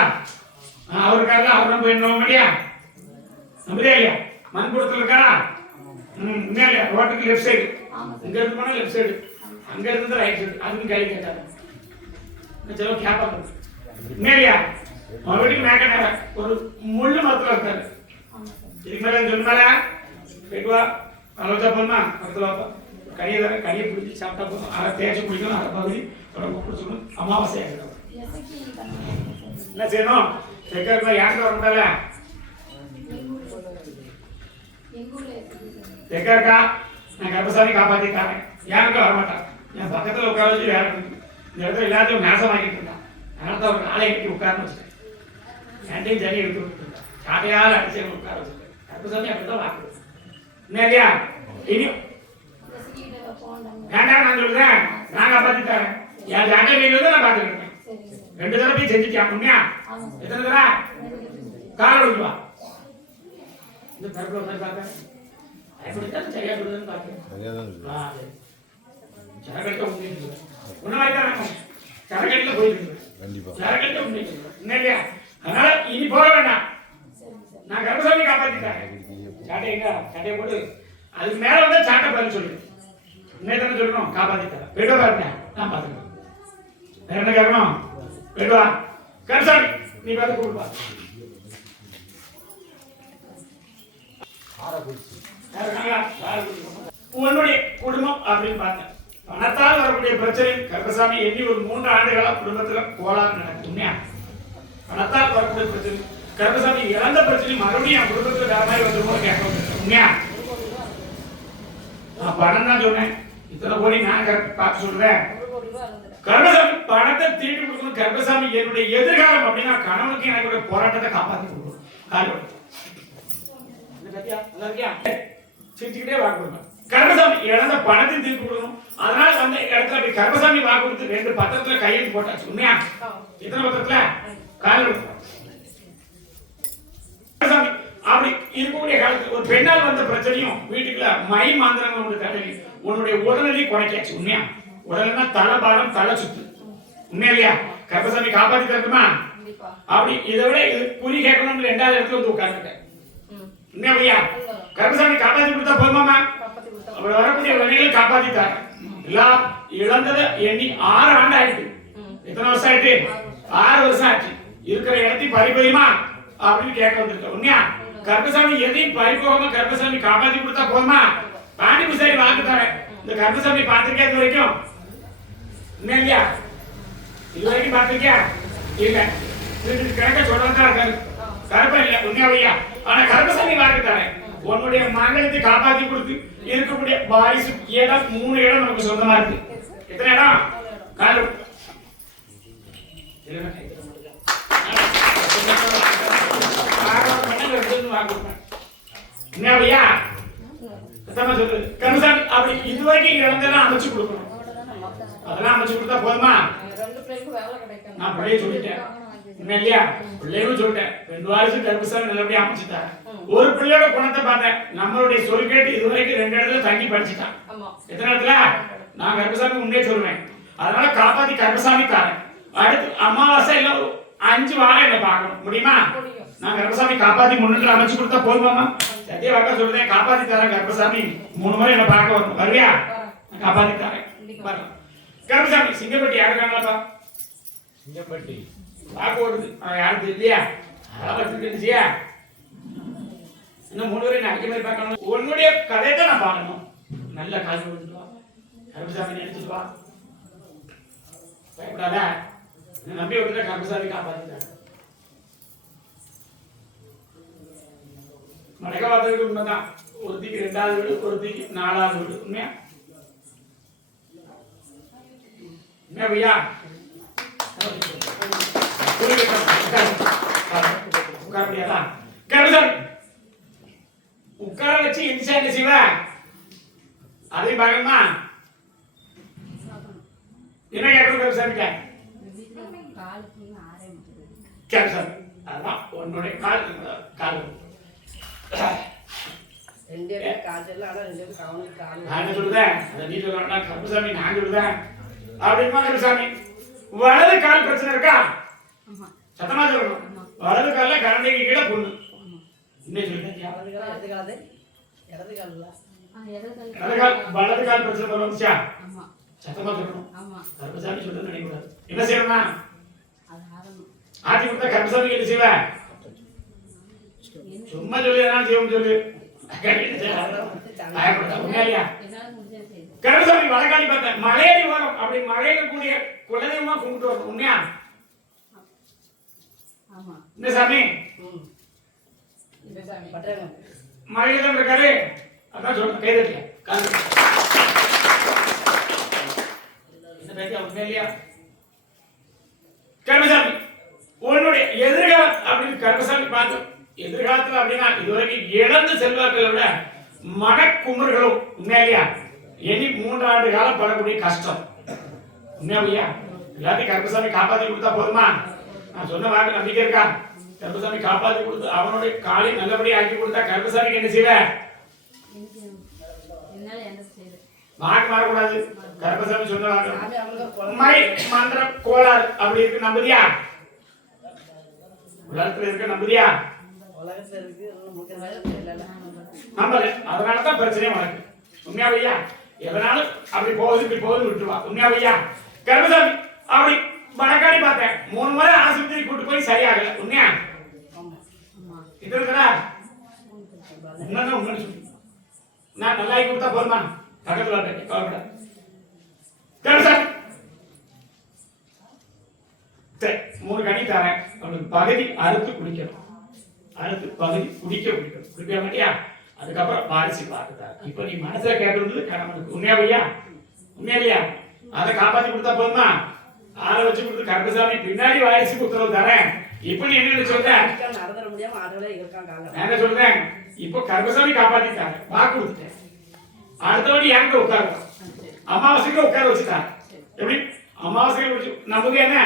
அவர் இருக்காருல அவரும் போய் நம்ப மாட்டியா நம்புறியா இல்லையா மண் கொடுத்துல இருக்கா உண்மையா இல்லையா ரோட்டுக்கு லெஃப்ட் சைடு இங்க இருந்து போனா லெஃப்ட் சைடு அங்க இருந்து ரைட் சைடு அதுவும் கேள்வி கேட்டாரு चलो क्या पता नहीं लिया मறுபடி மேக நேர ஒரு முள்ளு மரத்துல இருக்காரு இதுக்கு மேல சொல்ல மேல கேட்வா அலோஜா போமா பக்கத்துல வா கனியை பிடிச்சி சாப்பிட்டா போதும் அதை தேய்ச்சி குடிக்கணும் அதை பகுதி உடம்பு பிடிச்சிக்கணும் அமாவாசை ஆகிடும் என்ன செய்யணும் தெற்கா யாருக்கு வர முடியல தெற்கா நான் கருப்பசாமி காப்பாத்திட்டாரேன் யாருக்கும் வரமாட்டான் என் பக்கத்துல உட்கார வச்சு வேற இந்த இடத்துல எல்லாத்தையும் நாசமாக்கிட்டு இருந்தான் அதனால ஒரு ஆளை கட்டி உட்கார்ந்து வச்சுட்டேன் ஏன்டையும் ஜனி எடுத்து விட்டுருந்தேன் சாட்டையால் அடிச்சு உட்கார வச்சுட்டேன் கருப்பசாமி அப்படிதான் வாக்கு என்ன இல்லையா இனியும் வேண்டாம் நான் சொல்றேன் நான் காப்பாத்தி தரேன் என் ஜாட்டை நீங்க நான் பார்த்துக்கிட்டேன் 2 தடவை செஞ்சுட்டியா உண்மையா எத்தனை தடவை கால விடுவா இந்த கருப்பு மாதிரி பார்த்தேன் அப்படித்தான் சரியா சொல்லுதுன்னு பார்த்தேன் ஜனகட்ட உண்மை ஒன்றும் வாய்தான் கரகட்டில போயிருக்கு கரகட்டில என்ன இல்லையா? அதனால இனி போக வேண்டாம். நான் கருப்பசாமி காப்பாத்திட்டேன். சாட்டை எங்க சாட்டையை போட்டு அதுக்கு மேல வந்தா சாட்டை பதில் சொல்லு. என்ன தானே சொல்லணும்? காப்பாத்திட்டேன். போயிட்டு பாருங்க, நான் பாத்துக்கிறேன். வேற என்ன கேட்கணும்? போயிட்டு வா கருப்பசாமி, நீ பார்த்து கூப்பிடுவா. உன்னுடைய குடும்பம் அப்படின்னு பார்த்தேன். பணத்தால் வரக்கூடிய பிரச்சனை கருப்பசாமி எண்ணி ஒரு 3 ஆண்டுகளா குடும்பத்துல கோளாறு நடக்கும். உண்மையா? பணத்தால் வரக்கூடிய பிரச்சனை கருப்பசாமி இறந்த பிரச்சனை மறுபடியும் என் குடும்பத்துல வேற மாதிரி வந்துருமோ கேட்க. உண்மையா? நான் பணம் தான் சொன்னேன். இத்தனை கோடி நான் பார்த்து சொல்றேன். கருப்பசாமி பணத்தை தீட்டு கொடுக்கணும். கருப்பசாமி என்னுடைய எதிர்காலம் அப்படின்னா கணவனுக்கு எனக்கு போராட்டத்தை காப்பாற்றி கொடுக்கணும். காரணம் சிரிச்சுக்கிட்டே வாக்கு கொடுக்கணும். கருப்பசாமி இழந்த பணத்தை திருப்பி கொடுக்கணும். அதனால அந்த இடத்துல அப்படி கருப்பசாமி வாக்கு கொடுத்து 2 பத்திரத்துல கையெழுத்து போட்டாச்சு. உண்மையா? எத்தனை பத்திரத்துல? காரணம் அப்படி இருக்கக்கூடிய காலத்துல ஒரு பெண்ணால் வந்த பிரச்சனையும் வீட்டுக்குள்ள மை மாந்திரங்கள் தடவி உன்னுடைய உடல்நிலை குறைக்காச்சு. உண்மையா? உடல்னா தலை பாரம், தலை சுத்து. உண்மையா இல்லையா? கருப்பசாமி காப்பாத்தி தரணுமா? அப்படி இதை விட இது குறி கேட்கணும்னு 2வது இடத்துல வந்து உட்கார்ந்துட்டேன். உண்மையா ஐயா? கருப்பசாமி காப்பாத்தி கொடுத்தா போதுமாமா? அப்படி வரக்கூடிய வழிகளை காப்பாத்தி தரேன். எல்லாம் இழந்ததை எண்ணி 6 ஆண்டு ஆயிடுச்சு. எத்தனை வருஷம் ஆயிட்டு? 6 வருஷம் ஆச்சு. இருக்கிற இடத்தையும் பறிபோயுமா அப்படின்னு கேட்க வந்திருக்க. உண்மையா? கருப்பசாமி எதையும் பறிபோகாம கருப்பசாமி காப்பாத்தி கொடுத்தா போதுமா? பாண்டி புசாரி வாக்கு தரேன். இந்த கருப்பசாமி பார்த்திருக்கேன் இது வரைக்கும்? என்ன இல்லையா? இது வரைக்கும் பார்த்திருக்கியா? இல்ல. கணக்க சொல்றதா இருக்காரு. கருப்பா இல்ல. உண்மையா ஐயா? ஆனா கருப்பசாமி வாக்கு தரேன். உன்னுடைய மங்களத்தை காப்பாத்தி கொடுத்து இருக்கக்கூடிய வாரிசு இடம் 3 இடம் நமக்கு சொந்தமா இருக்கு. எத்தனை இடம்? காலம் கருப்பசாமி அப்படி இதுவரைக்கும் இழந்தெல்லாம் அமைச்சு கொடுக்கணும். அதெல்லாம் அமைச்சு கொடுத்தா போதுமா? நான் பிள்ளைய சொல்லிட்டேன். என்ன இல்லையா? பிள்ளையும் சொல்லிட்டேன். 2 வாரிசு கருப்பசாமி நல்லபடியா அமைச்சுட்டாங்க. ஒரு பிள்ளையோட குணத்தை பார்த்தேன். நம்மளுடைய சொல் கேட்டு இதுவரைக்கும் 2 இடத்துல தங்கி படிச்சுட்டான். எத்தனை இடத்துல? நான் கருப்பசாமி உண்மையே சொல்லுவேன். அதனால காப்பாத்தி கருப்பசாமி தாரேன். அடுத்து அமாவாசை இல்ல 5 வாரம் என்ன பார்க்கணும். முடியுமா? நான் கருப்பசாமி காப்பாத்தி முன்னிட்டு அமைச்சு கொடுத்தா போதுமாமா? சத்திய வாக்கா சொல்றேன். காப்பாத்தி தரேன். கருப்பசாமி 3 முறை என்ன பார்க்க வரணும். வருவியா? நான் காப்பாத்தி தரேன். கருப்பசாமி சிங்கப்பட்டி யாருக்காங்களாப்பா? சிங்கப்பட்டி வாக்கு ஓடுது. யாருக்கு இல்லையா? இருந்துச்சியா? இன்னும் 3 வரை நான் மாதிரி பார்க்கணும். உன்னுடைய கதையை தான் நான் பார்க்கணும். நல்ல காசு கொடுத்துட்டு வா. கருப்பசாமி நினைச்சிட்டு வா. பயப்படாத. நம்பி விட்டுட்ட. கருப்பசாமி காப்பாத்திட்டாங்க. மலைக்காலத்து வீடு உண்மைதான். ஒருத்திக்கு 2வது வீடு, ஒருத்திக்கு 4வது வீடு. உண்மையா? உண்மையா பையா? உட்கார முடியாதா? கருப்பசாமி உட்கார வச்சு எந்திரிச்சா என்ன செய்வ? அதையும் பார்க்கணுமா? என்ன கேட்கணும் கருப்பசாமி? கருப்பசாமி அதான் உன்னுடைய கால் கால் நான் சொல்லுதேன். நீ சொல்ல கருப்பசாமி நான் சொல்லுதேன் அப்படிமா? கருப்பசாமி வலது கால் பிரச்சனை இருக்கா? சத்தமா சொல்லணும். வலது கால்ல கரண்டைக்கு கீழே புண்ணு. என்ன சொல்லுங்க? வலது கால் பிரச்சனை வந்துச்சா? சத்தமா சொல்லணும். கருப்பசாமி சொல்றது நினைக்கூடாது. என்ன செய்யணும்னா ஆட்டி கொடுத்தா கருப்பசாமி என்ன செய்வ? சும்மா சொல்லி எதனா செய்வோம் சொல்லு. கருப்பசாமி வடகாலி பார்த்தேன். மலையடி வரும். அப்படி மலையில கூடிய குலதெய்வமா கும்பிட்டு வரும். உண்மையா? என்ன சாமி? மலையில தான் இருக்காரு. அதான் சொல்றேன். கைதட்டிய உண்மையா இல்லையா? கருப்பசாமி உன்னுடைய எதிர்காலம் அப்படின்னு கருப்பசாமி பார்த்தோம். எதிர்காலத்துல அப்படின்னா இதுவரைக்கும் இழந்த செல்வாக்களை விட மனக்குமுறுகளும். உண்மையா இல்லையா? இனி 3 ஆண்டு காலம் படக்கூடிய கஷ்டம். உண்மையா இல்லையா? எல்லாத்தையும் கருப்பசாமி காப்பாத்தி கொடுத்தா போதுமா? நான் சொன்ன வாக்கு நம்பிக்கை இருக்கா? கருப்பசாமி காப்பாத்தி கொடுத்து அவனுடைய காலை நல்லபடியா ஆக்கி கொடுத்தா கருப்பசாமிக்கு என்ன செய்வ? வாக்கு மாறக்கூடாது. கருப்பசாமி சொன்ன வாக்கு மை மந்திர கோளாறு அப்படி இருக்கு, நம்புதியா? உலகத்துல இருக்க நம்புதியா? நம்பல. அதனாலதான் பிரச்சனை உனக்கு. உண்மையா பையா? எதனாலும் அப்படி போகுது இப்படி போகுது விட்டுவா. உண்மையா பையா? கருப்பசாமி அப்படி வழக்காடி பார்த்தேன், 3 முறை ஆஸ்பத்திரி கூட்டு போய் சரியாகல. உண்மையா? இது இருக்குடா உண்மைதான். உண்மை சொல்லு. நான் நல்லாக்கி கொடுத்தா போதுமா? பக்கத்துல கவலைப்பட. கருப்பசாமி சரி 3 கனி தரேன், அவனுக்கு பகுதி அறுத்து குடிக்கணும். அறுத்து பகுதி குடிக்க மாட்டியா? அதுக்கப்புறம் வாரிசு பார்த்துட்டாரு. இப்ப நீ மனசுல கேட்கறது கணவனுக்கு. உண்மையா பையா? உண்மையா இல்லையா? அதை காப்பாத்தி கொடுத்தா போதுமா? ஆளை வச்சு கொடுத்து கருப்பசாமி பின்னாடி வாரிசுக்கு உத்தரவு தரேன். இப்ப நீ என்ன சொல்ற? என்ன சொல்றேன்? இப்போ கருப்பசாமி காப்பாத்திட்டாரு, வாக்கு கொடுத்துட்டேன். அடுத்தபடி எங்க உட்காருவோம்? அமாவாசைக்கு உட்கார வச்சுட்டாரு. எப்படி அமாவாசைக்கு வச்சு நமக்கு என்ன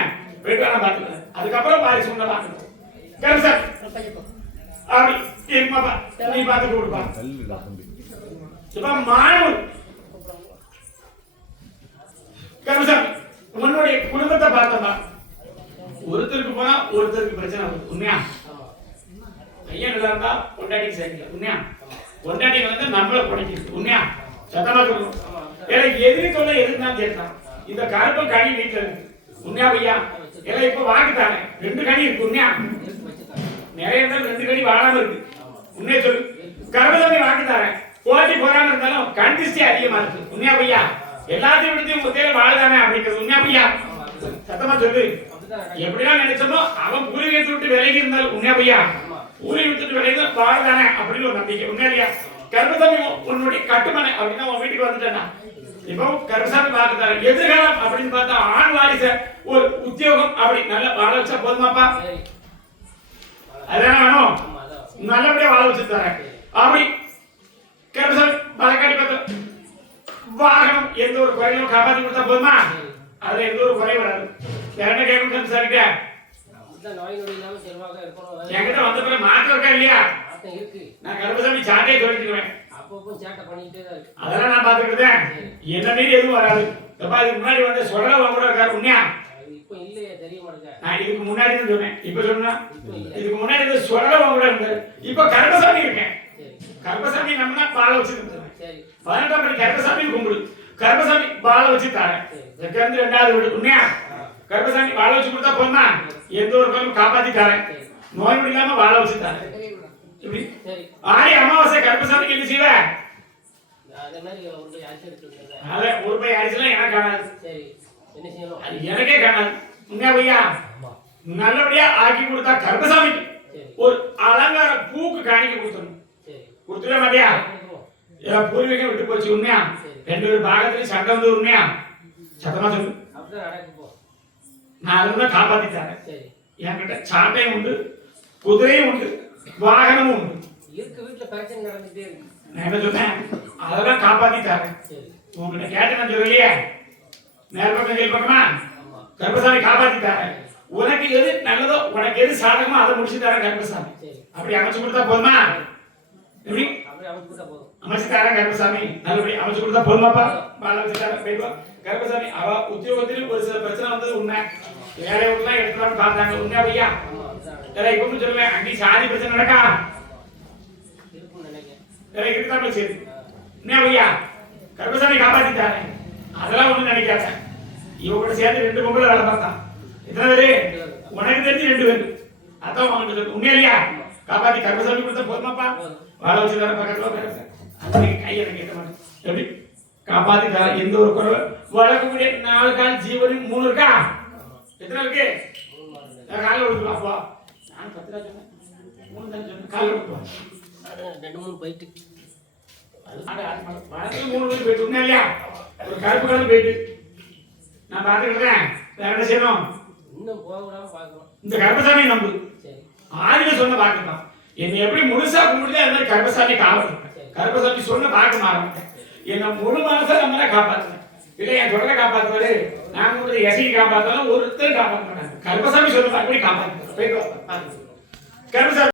போயிட்டு பார்த்துக்கலாம். அதுக்கப்புறம் வாரிசு உங்களை பார்க்கணும். கருப்பசாமி அப்படி இருமாப்பா, நீ பார்த்து கொடுப்பா. இப்ப மாணவன் கருப்பசாமி உன்னுடைய குடும்பத்தை பார்த்தோம்னா ஒருத்தருக்கு போனா ஒருத்தருக்கு பிரச்சனை வருது. உண்மையா? ஐயன் நல்லா இருந்தா பொண்டாட்டிக்கு சரியில்லை. உண்மையா? பொண்டாட்டிக்கு வந்து நம்மள குறைக்குது. உண்மையா? சத்தமா சொல்லணும். ஏன்னா எதிரி தொல்லை எதுக்குதான் சேர்த்தான். இந்த கருப்பு கனி வீட்டுல இருக்கு. உண்மையா பையா? ஏன்னா இப்ப வாக்குத்தானே 2 கனி இருக்கு. உண்மையா? நிறைய இருந்தாலும் 2 கனி வாழாம இருக்கு. உண்மையை சொல்லு. கருப்பசாமி வாக்குத்தாரேன், போட்டி போறாம இருந்தாலும் கண் திருஷ்டி அதிகமா இருக்கு. உண்மையா பையா? எல்லாத்தையும் விடுத்து முத்தையில வாழுதானே அப்படிங்கிறது. உண்மையா பையா? சத்தமா சொல்லு. எப்படிலாம் நினைச்சோமோ அவன் பூர்வீகத்தை விட்டு விலகி இருந்தாலும். உண்மையா பையா? பூர்வீகத்தை விட்டு விலகி வாழுதானே அப்படின்னு ஒரு நம்பிக்கை. உண்மையா இல்லையா? கருப்பசாமி உன்னுடைய கட்டுமனை அப்படின்னா உன் வீட்டுக்கு வந்துட்டேன்னா இப்போ கருப்பசாமி பார்த்துட்டாரு. எதிர்காலம் அப்படின்னு பார்த்தா ஆண் வாரிச ஒரு உத்தியோகம் அப்படி நல்ல வாழ வச்சா போதுமாப்பா? அதான் வேணும். நல்லபடியா வாழ வச்சு தரேன். அப்படி கருப்பசாமி வழக்காடி பார்த்து வாகனம் எந்த ஒரு குறையும் காப்பாற்றி கொடுத்தா போதுமா? அதுல எந்த ஒரு குறையும் வராது. என்ன கேட்கணும் கருப்பசாமிட்ட? என்கிட்ட வந்த பிறகு மாற்றம் இருக்கா இல்லையா? நான் கருப்பசாமி சாட்டையை சொல்லிட்டுருவேன். அதெல்லாம் நான் பாத்துக்கிட்டேன். என்ன மீறி எதுவும் வராது. இதுக்கு முன்னாடி வந்து சொல்லவா கூட இருக்காரு. உண்மையா? நான் இதுக்கு முன்னாடி தான் சொன்னேன். இப்ப சொன்னா இதுக்கு முன்னாடி சொல்லவா கூட இருந்தாரு. இப்ப கருப்பசாமி இருக்கேன். கருப்பசாமி நம்ம பால வச்சு 18ஆம் படி கருப்பசாமி கும்பிடு. கருப்பசாமி பால வச்சு தரேன். 2வது வீடு. உண்மையா? கருப்பசாமி வாழ வச்சு கொடுத்தா போதுமா? எந்த ஒரு பொருளும் காப்பாத்தி தரேன். நோய் நொடி இல்லாம வாழ வச்சு தரேன். ஆடி அமாவாசை கருப்பசாமிக்கு என்ன செய்வ? ஒரு பை அரிசிலாம் எனக்கு காணாது. எனக்கே காணாது. உண்மையா பையா? நல்லபடியா ஆக்கி கொடுத்தா கருப்பசாமிக்கு ஒரு அலங்கார பூக்கு காணிக்க கொடுத்துடணும். கொடுத்துட மாட்டியா? பூர்வீகம் விட்டு போச்சு. உண்மையா? 2 பேர் பாகத்திலையும் சண்டை வந்து. உண்மையா? சத்தமா சொல்லு. நான் அதுதான் காப்பாத்தி தரேன். என்கிட்ட சாட்டையும் உண்டு, குதிரையும் உண்டு, வாகனமும் உண்டு. நான் என்ன சொன்னேன்? அதெல்லாம் காப்பாத்தி தரேன். உங்ககிட்ட கேட்டு நான் சொல்லலையே, நேர் பக்கம் கீழ் பக்கமா கருப்பசாமி காப்பாத்தி தரேன். உனக்கு எது நல்லதோ, உனக்கு எது சாதகமோ அதை முடிச்சு தரேன் கருப்பசாமி. அப்படி அமைச்சு கொடுத்தா போதுமா? எப்படி அமைச்சு தரேன் கருப்பசாமி. நல்லபடி அமைச்சு கொடுத்தா போதுமாப்பா? பால வச்சு தரேன். போயிடுவா கருப்பசாமி. அவ உத்தியோகத்திலும் ஒரு சில பிரச்சனை வந்தது உண்மை. வேலையை விட்டுலாம் எடுத்துலான்னு பார்த்தாங்க. உண்மையா பையா? இப்ப சொல்லுவேன், அங்கே சாதி பிரச்சனை நடக்கா இருக்குதான் சரி. உண்மையா பையா? கருப்பசாமி காப்பாத்தி தரேன். அதெல்லாம் ஒண்ணும் நினைக்காத. இவ கூட சேர்ந்து 2 பொம்பளை வேலை பார்த்தான். எத்தனை பேரு? உனக்கு தெரிஞ்சு 2 பேரு. அதான் உனக்கு உண்மையா இல்லையா? காப்பாத்தி கருப்பசாமி கொடுத்தா போதுமாப்பா? வாழ வச்சு தர பக்கத்துல கையை கேட்க மாட்டேன். எப்படி காப்பாத்தி தர? எந்த ஒரு குறைவு வளர்க்கக்கூடிய 4 கால் ஜீவனும் 3 இருக்கா? எத்தனை இருக்கு? காலைல கொடுத்துருவா. அப்போ நான் 10 ரூபா சொன்னேன், 3 தான் சொன்னேன். காலைல கொடுத்துருவா. 2-3 போயிட்டு வளர்த்து 3 பேர் போயிட்டு. உண்மையா இல்லையா? ஒரு கருப்பு கலந்து போயிட்டு நான் பார்த்துக்கிட்டேன். வேற என்ன செய்யணும்? இன்னும் போக விடாம பார்க்கணும். இந்த கருப்பசாமி நம்பு. ஆதியில சொன்ன வாக்கு தான். என்னை எப்படி முழுசா கும்பிட்டு அது மாதிரி கருப்பசாமி காப்பாற்றுறேன். கருப்பசாமி சொன்ன வாக்கு மாற மாட்டேன். என்னை முழு மனசை நம்ம காப்பாற்றுறேன். இல்லை என் தொடரை காப்பாற்றுவாரு, நான் கூட எசையை காப்பாற்றுவாலும் ஒருத்தர் காப்பாற்ற மாட்டாங்க. கருப்பசாமி சொன்ன வாக்கு காப்பாற்றுறேன். கருப்பசாமி